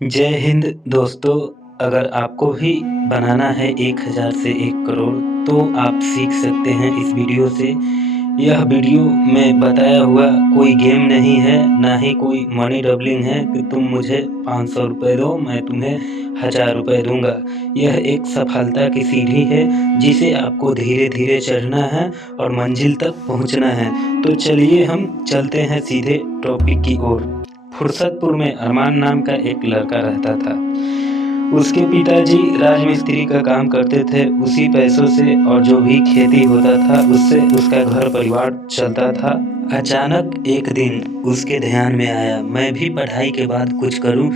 जय हिंद दोस्तों। अगर आपको भी बनाना है 1000 से 1 करोड़ तो आप सीख सकते हैं इस वीडियो से। यह वीडियो में बताया हुआ कोई गेम नहीं है, ना ही कोई मनी डबलिंग है कि तुम मुझे 500 रुपये दो मैं तुम्हें 1000 रुपये दूंगा। यह एक सफलता की सीढ़ी है जिसे आपको धीरे धीरे चढ़ना है और मंजिल तक पहुंचना है। तो चलिए हम चलते हैं सीधे टॉपिक की ओर। फुर्सतपुर में अरमान नाम का एक लड़का रहता था। उसके पिताजी राजमिस्त्री का काम करते थे। उसी पैसों से और जो भी खेती होता था उससे उसका घर परिवार चलता था। अचानक एक दिन उसके ध्यान में आया, मैं भी पढ़ाई के बाद कुछ करूं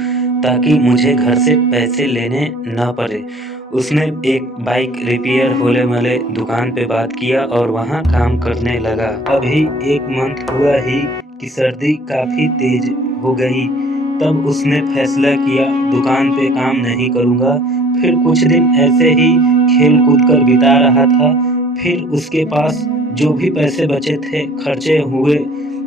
ताकि मुझे घर से पैसे लेने न पड़े। उसने एक बाइक रिपेयर होने वाले दुकान पे बात किया और वहां काम करने लगा। अभी 1 मंथ हुआ ही कि सर्दी काफी तेज हो गई। तब उसने फैसला किया दुकान पे काम नहीं करूँगा। फिर कुछ दिन ऐसे ही खेल कूद कर बिता रहा था। फिर उसके पास जो भी पैसे बचे थे खर्चे हुए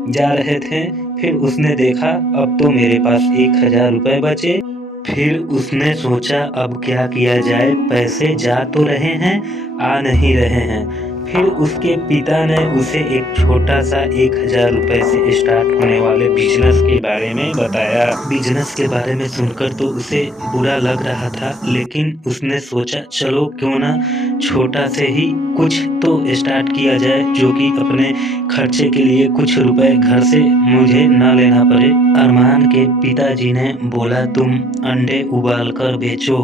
जा रहे थे। फिर उसने देखा अब तो मेरे पास 1000 रुपये बचे। फिर उसने सोचा अब क्या किया जाए, पैसे जा तो रहे हैं आ नहीं रहे हैं। फिर उसके पिता ने उसे एक छोटा सा 1000 रुपये से स्टार्ट होने वाले बिजनेस के बारे में बताया। बिजनेस के बारे में सुनकर तो उसे बुरा लग रहा था, लेकिन उसने सोचा चलो क्यों ना छोटा से ही कुछ तो स्टार्ट किया जाए जो कि अपने खर्चे के लिए कुछ रुपए घर से मुझे ना लेना पड़े। अरमान के पिताजी ने बोला तुम अंडे उबाल कर बेचो।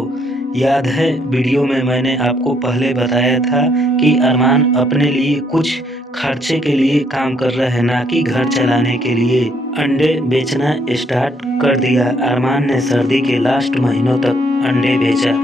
याद है वीडियो में मैंने आपको पहले बताया था कि अरमान अपने लिए कुछ खर्चे के लिए काम कर रहा है, ना कि घर चलाने के लिए। अंडे बेचना स्टार्ट कर दिया। अरमान ने सर्दी के लास्ट महीनों तक अंडे बेचा।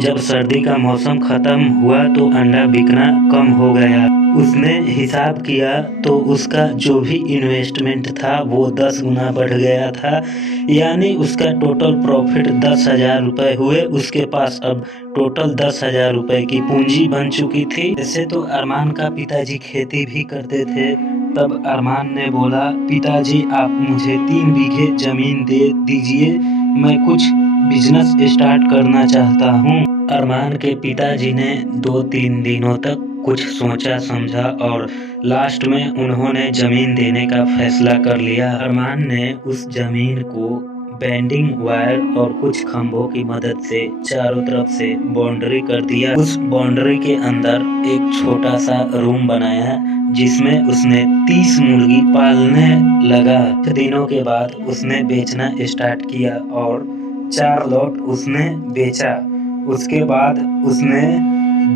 जब सर्दी का मौसम खत्म हुआ तो अंडा बिकना कम हो गया। उसने हिसाब किया तो उसका जो भी इन्वेस्टमेंट था वो 10 गुना बढ़ गया था। यानी उसका टोटल प्रॉफिट 10,000 रुपये हुए। उसके पास अब टोटल 10,000 रुपये की पूंजी बन चुकी थी। वैसे तो अरमान का पिताजी खेती भी करते थे। तब अरमान ने बोला पिताजी आप मुझे 3 बीघे जमीन दे दीजिए, मैं कुछ बिजनेस स्टार्ट करना चाहता हूँ। अरमान के पिताजी ने 2-3 दिनों तक कुछ सोचा समझा और लास्ट में उन्होंने जमीन देने का फैसला कर लिया। अरमान ने उस जमीन को बेंडिंग वायर और कुछ खंभों की मदद से चारों तरफ से बाउंड्री कर दिया। उस बाउंड्री के अंदर एक छोटा सा रूम बनाया जिसमें उसने 30 मुर्गी पालने लगा। कुछ दिनों के बाद उसने बेचना स्टार्ट किया और 4 लॉट उसने बेचा। उसके बाद उसने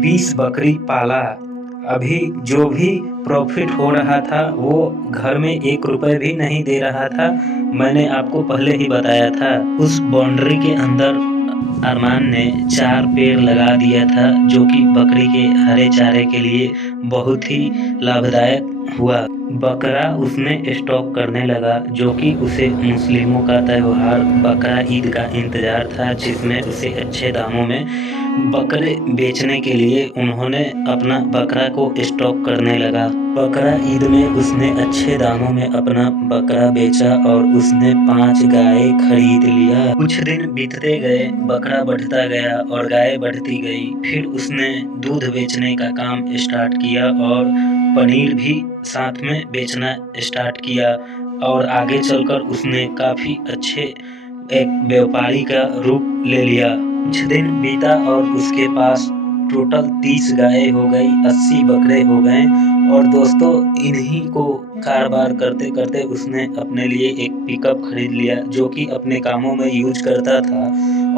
20 बकरी पाला। अभी जो भी प्रॉफिट हो रहा था वो घर में 1 रुपये भी नहीं दे रहा था। मैंने आपको पहले ही बताया था। उस बाउंड्री के अंदर अरमान ने 4 पेड़ लगा दिया था जो कि बकरी के हरे चारे के लिए बहुत ही लाभदायक हुआ। बकरा उसने स्टॉक करने लगा जो कि उसे मुस्लिमों का त्यौहार बकरा ईद का इंतजार था, जिसमें उसे अच्छे दामों में बकरे बेचने के लिए उन्होंने अपना बकरा को स्टॉक करने लगा। बकरा ईद में उसने अच्छे दामों में अपना बकरा बेचा और उसने 5 गाय खरीद लिया। कुछ दिन बीतते गए, बकरा बढ़ता गया और गाय बढ़ती गई। फिर उसने दूध बेचने का काम स्टार्ट किया और पनीर भी साथ में बेचना स्टार्ट किया और आगे चलकर उसने काफ़ी अच्छे एक व्यापारी का रूप ले लिया। कुछ दिन बीता और उसके पास टोटल 30 गाय हो गई, 80 बकरे हो गए। और दोस्तों इन्हीं को कारोबार करते करते उसने अपने लिए एक पिकअप खरीद लिया जो कि अपने कामों में यूज करता था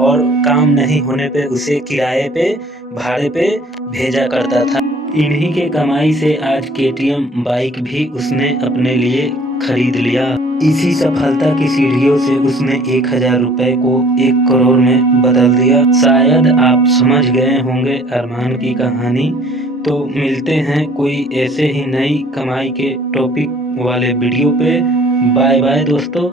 और काम नहीं होने पे उसे किराए पे भाड़े पे भेजा करता था। इन्हीं के कमाई से आज केटीएम बाइक भी उसने अपने लिए खरीद लिया। इसी सफलता की सीढ़ियों से उसने 1000 रुपये को 1 करोड़ में बदल दिया। शायद आप समझ गए होंगे अरमान की कहानी। तो मिलते हैं कोई ऐसे ही नई कमाई के टॉपिक वाले वीडियो पे। बाय बाय दोस्तों।